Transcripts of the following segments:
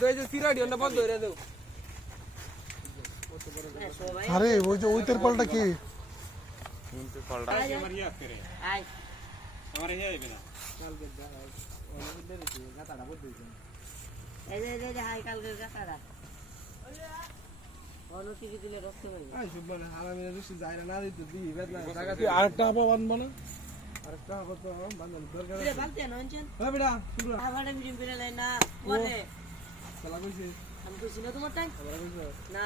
তো এই যে সিরাডি ওটা বন্ধ করে দাও আরে ওই যে ওই তেরপালটা কি পাল্টা আমার ইয়া করে আই আমার ইয়া আইবে না কালকে অনেক দিন ধরে গাতাটা বন্ধ হইছে এই যে হাই কালকে গাতাটা অন্য টিভি দিলে রক্ত পাই আই সুবহান হারামিরা বেশি যায়রা না দিতে দি বেদনা জায়গা কি আরেকটা হাবা বানবো না আরেকটা কত বান্ধব দরকার রে বালতে না আনছেন হ্যাঁ বেটা শুরু আবারে মিটিং করে লাই না বলে চালা কইছে আমি কইছি না তোমার টাইম আবার কইছে না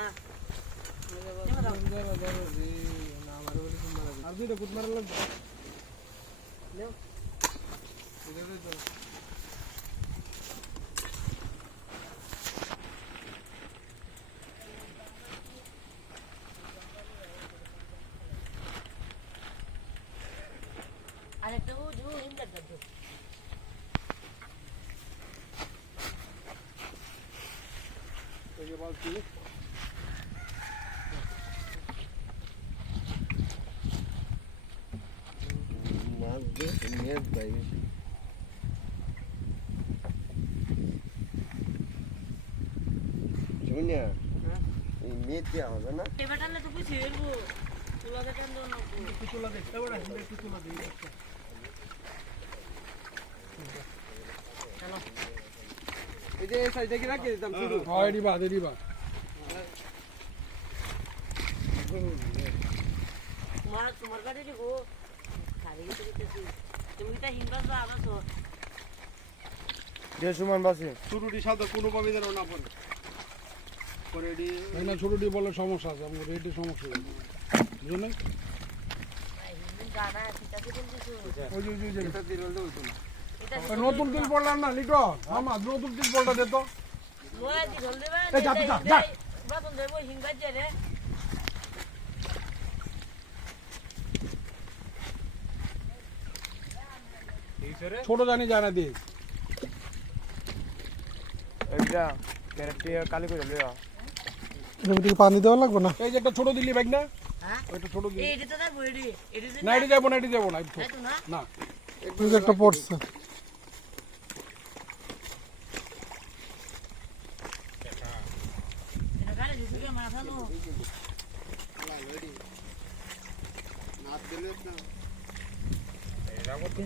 আর দুইটা কুট মারা লাগবে লেও আরেকটা বুঝু হিন্দা দাও এই যে বলছি মাছ দিয়ে নেট দেয় বেশি জুনিয়া এই নেট দেওয়া হবে না এবার টানলে তো বুঝি এরবো তুলাতে টান দাও না তুলা দেখতে বড় একটু তুলা দিই চলো এই যে এই সাইডে কি রাখি দিতাম শুরু হয় দিবা তোমার কাছে দেখো খালি গেছে তুমি তা হিমবাস বা আবাস যে সুমান বাসে শুরুটি সাদা কোনো পাবে যেন না পড়ে পরে এডি এই না ছোটটি বলে সমস্যা আছে আমাদের রেটে সমস্যা আছে বুঝলেন গানা সেটাকে বলছো ওই যে এটা দিলে হইতো না এটা নতুন তিল পড়লাম না লিটন আমার নতুন তিল পড়টা দে তো লোয়া দি ধল দেবা এই যা যা বাতন দেবো হিমবাস যায় রে ছোট জানি জানা দিয়ে এইটা ক্যারেক্টার কালি করে লইয়া এদিকে পানি দেওয়া লাগবে না এই যে একটা ছোট দিলি ব্যাগ না হ্যাঁ ওইটা ছোট দিলি এইটা তো দেখো এডি এডি না এটি যাবো না তাই তো না না এই যে একটা পড়ছে এটা গাড়ি দিছে মাথা নো নাত দিলে না এরা কত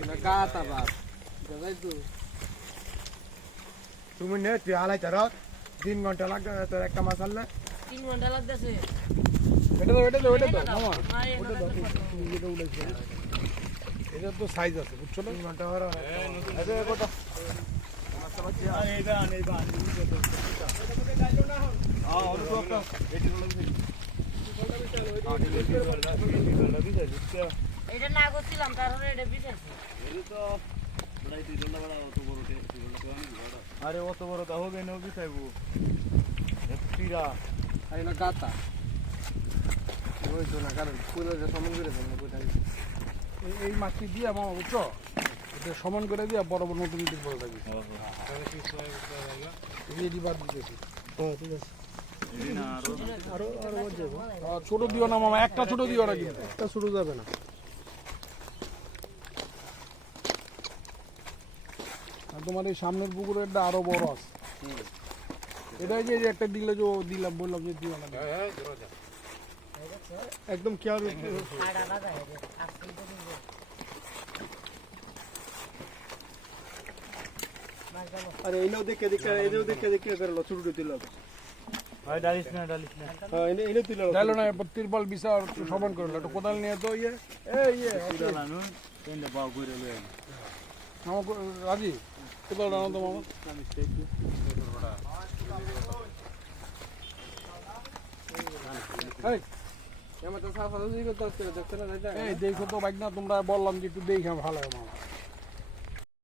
এটা গাতা বাস দাদাই তো তুমি নে তুই আলাই তার 3 ঘন্টা লাগবে তোর একটা মাছ আনলে 3 ঘন্টা লাগতেছে এটা দাও মামা মারে এটা দাও এটা উড়াইছে এটা তো সাইজ আছে বুঝছো না 3 ঘন্টা হওয়ার এটা কত এটা না করছিলাম কারণ এটা বিশেষ আরে অত বড় তা হবে না বিছাইবো পিরা আরে না গাতা ওই তো না কারণ পুরো যে সমান করে দেন কোথায় এই মাছটি দিয়া মামা বুঝছো এটা সমান করে দিয়া বড় বড় নতুন দিক বড় থাকবে এই দিবার দিতেছি হ্যাঁ ঠিক আছে আরো যাবো ছোট দিও না মামা একটা ছোট দিও না কিন্তু একটা ছোট যাবে না আর তোমার এই সামনের পুকুরেরটা আরো বড় আছে এটাই যে একটা দিলে যে দিলাম বললাম যে দিও না একদম কেয়ার আড়া লাগা রে আসল তো দিব আরে এইও দেখে করে লো ছুটু দিল ভাই ডালিস না হ্যাঁ এনে দিল ডালো না তিরপাল বিছা সমান করলো একটু কোদাল নিয়ে তো ইয়ে কোদাল আনো তেলে বাও করে লই মামা রাজি কোদাল আনো তো মামা এই এমন তো সাফা দিই করতে দেখতে না এই দেখো তো বাইক না তোমরা বললাম যে একটু দেখে ভালো হয় মামা